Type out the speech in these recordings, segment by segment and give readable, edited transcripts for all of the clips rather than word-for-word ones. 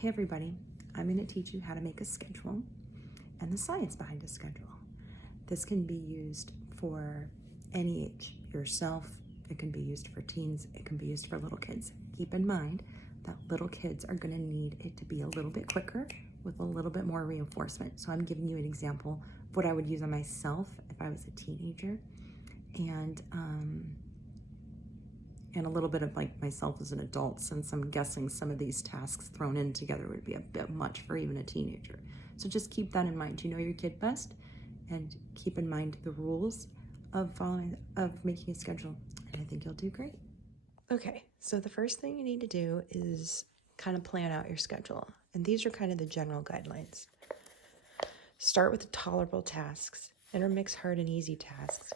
Hey everybody, I'm going to teach you how to make a schedule and the science behind a schedule. This can be used for any age, yourself, it can be used for teens, it can be used for little kids. Keep in mind that little kids are going to need it to be a little bit quicker with a little bit more reinforcement. So I'm giving you an example of what I would use on myself if I was a teenager, and a little bit of like myself as an adult, since I'm guessing some of these tasks thrown in together would be a bit much for even a teenager. So just keep that in mind. You know your kid best, and keep in mind the rules of making a schedule, and I think you'll do great. Okay, so the first thing you need to do is kind of plan out your schedule, and these are kind of the general guidelines. Start with the tolerable tasks, intermix hard and easy tasks,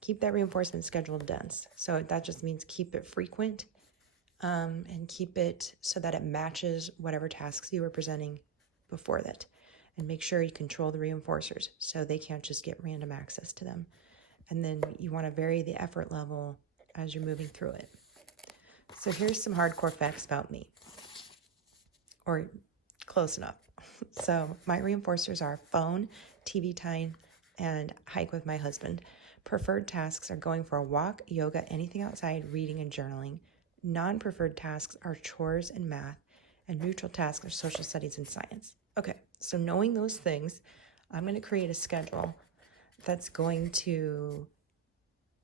keep that reinforcement schedule dense. So that just means keep it frequent, and keep it so that it matches whatever tasks you were presenting before that. And make sure you control the reinforcers so they can't just get random access to them. And then you want to vary the effort level as you're moving through it. So here's some hardcore facts about me, or close enough. So my reinforcers are phone, TV time, and hike with my husband. Preferred tasks are going for a walk, yoga, anything outside, reading, and journaling. Non-preferred tasks are chores and math, and neutral tasks are social studies and science. Okay, so knowing those things, I'm going to create a schedule that's going to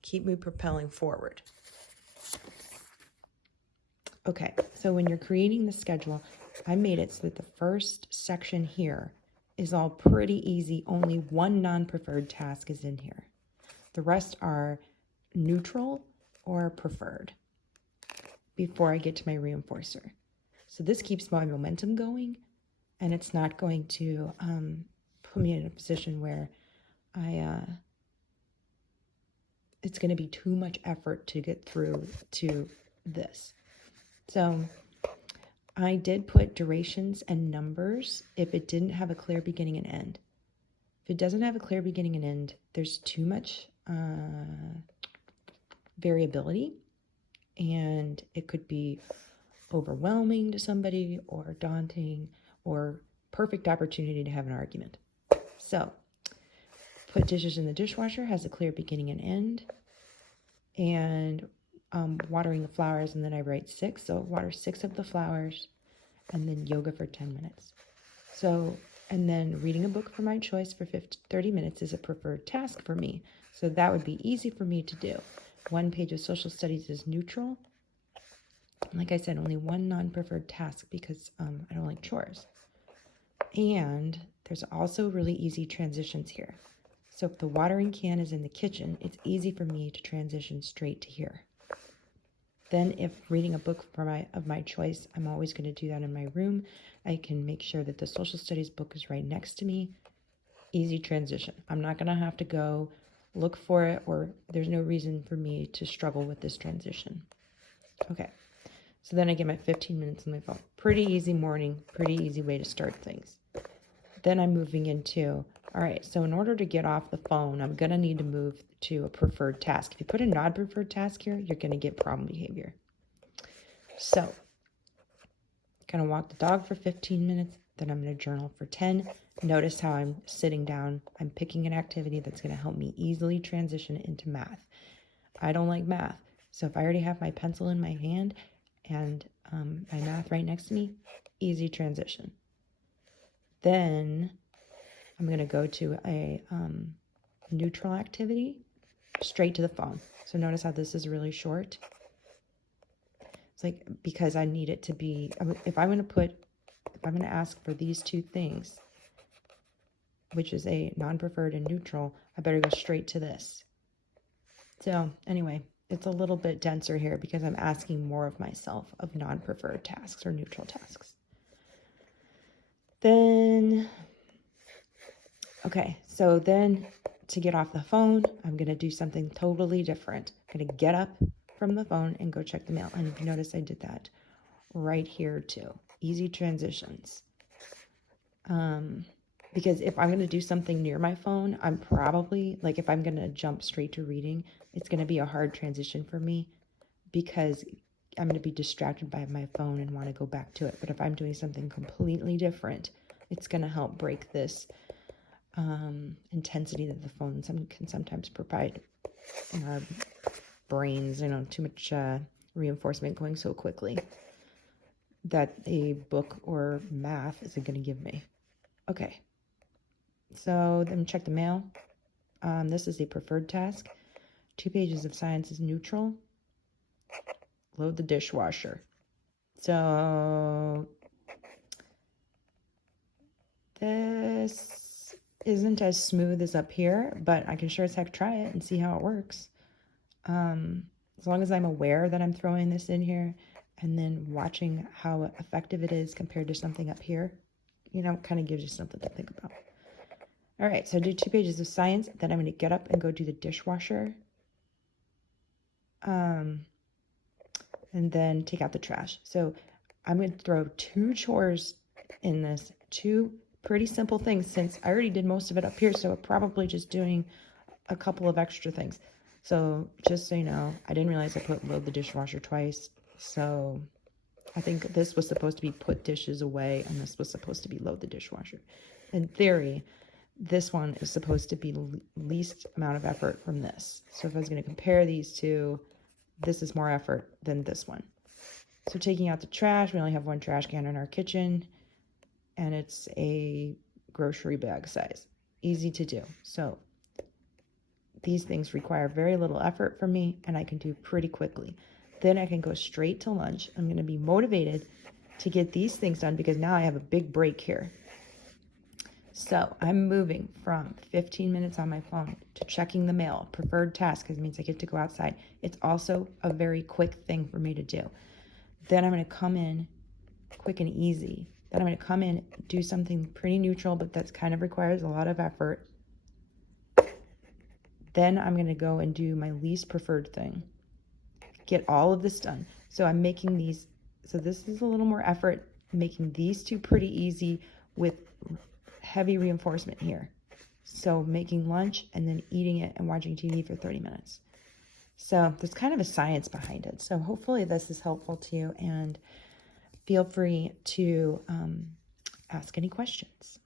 keep me propelling forward. Okay, so when you're creating the schedule, I made it so that the first section here is all pretty easy. Only one non-preferred task is in here. The rest are neutral or preferred before I get to my reinforcer. So this keeps my momentum going, and it's not going to put me in a position where it's going to be too much effort to get through to this. So I did put durations and numbers if it didn't have a clear beginning and end. If it doesn't have a clear beginning and end, there's too much variability, and it could be overwhelming to somebody or daunting or perfect opportunity to have an argument. So put dishes in the dishwasher has a clear beginning and end, and watering the flowers, and then I write 6, so water 6 of the flowers, and then yoga for 10 minutes. So, and then reading a book for my choice for 30 minutes is a preferred task for me. So that would be easy for me to do. 1 page of social studies is neutral. Like I said, only one non-preferred task because I don't like chores. And there's also really easy transitions here. So if the watering can is in the kitchen, it's easy for me to transition straight to here. Then if reading a book of my choice, I'm always going to do that in my room. I can make sure that the social studies book is right next to me. Easy transition. I'm not going to have to go look for it, or there's no reason for me to struggle with this transition. Okay, so then I get my 15 minutes on my phone. Pretty easy morning, pretty easy way to start things. Then I'm moving into, all right, so in order to get off the phone, I'm going to need to move to a preferred task. If you put a non-preferred task here, you're going to get problem behavior. So, going to walk the dog for 15 minutes, then I'm going to journal for 10. Notice how I'm sitting down. I'm picking an activity that's going to help me easily transition into math. I don't like math, so if I already have my pencil in my hand and my math right next to me, easy transition. Then I'm going to go to a neutral activity, straight to the phone. So notice how this is really short. It's like, because I need it to be, if I'm going to ask for these 2 things, which is a non-preferred and neutral, I better go straight to this. So anyway, it's a little bit denser here because I'm asking more of myself of non-preferred tasks or neutral tasks. Then, okay, so then to get off the phone, I'm going to do something totally different. I'm going to get up from the phone and go check the mail. And notice I did that right here too. Easy transitions. Because if I'm going to do something near my phone, I'm probably, like if I'm going to jump straight to reading, it's going to be a hard transition for me, because I'm going to be distracted by my phone and want to go back to it. But if I'm doing something completely different, it's going to help break this intensity that the phone can sometimes provide in our brains, too much reinforcement going so quickly that a book or math isn't going to give me. Okay, so then check the mail. This is a preferred task. 2 pages of science is neutral. Load the dishwasher. So this isn't as smooth as up here, but I can sure as heck try it and see how it works. As long as I'm aware that I'm throwing this in here and then watching how effective it is compared to something up here, kind of gives you something to think about. All right, so I do 2 pages of science, then I'm going to get up and go do the dishwasher. And then take out the trash. So I'm going to throw 2 chores in this, 2 pretty simple things, since I already did most of it up here, so I'm probably just doing a couple of extra things. So just so you know, I didn't realize I put load the dishwasher twice, so I think this was supposed to be put dishes away, and this was supposed to be load the dishwasher. In theory, this one is supposed to be least amount of effort from this. So if I was going to compare these two, this is more effort than this one. So taking out the trash, we only have 1 trash can in our kitchen, and it's a grocery bag size. Easy to do. So these things require very little effort from me, and I can do pretty quickly. Then I can go straight to lunch. I'm going to be motivated to get these things done because now I have a big break here. So I'm moving from 15 minutes on my phone to checking the mail, preferred task, because it means I get to go outside. It's also a very quick thing for me to do. Then I'm going to come in quick and easy. Then I'm going to come in, do something pretty neutral, but that kind of requires a lot of effort. Then I'm going to go and do my least preferred thing. Get all of this done. So I'm making these, so this is a little more effort, making these 2 pretty easy with heavy reinforcement here. So making lunch and then eating it and watching TV for 30 minutes. So there's kind of a science behind it. So hopefully this is helpful to you, and feel free to ask any questions.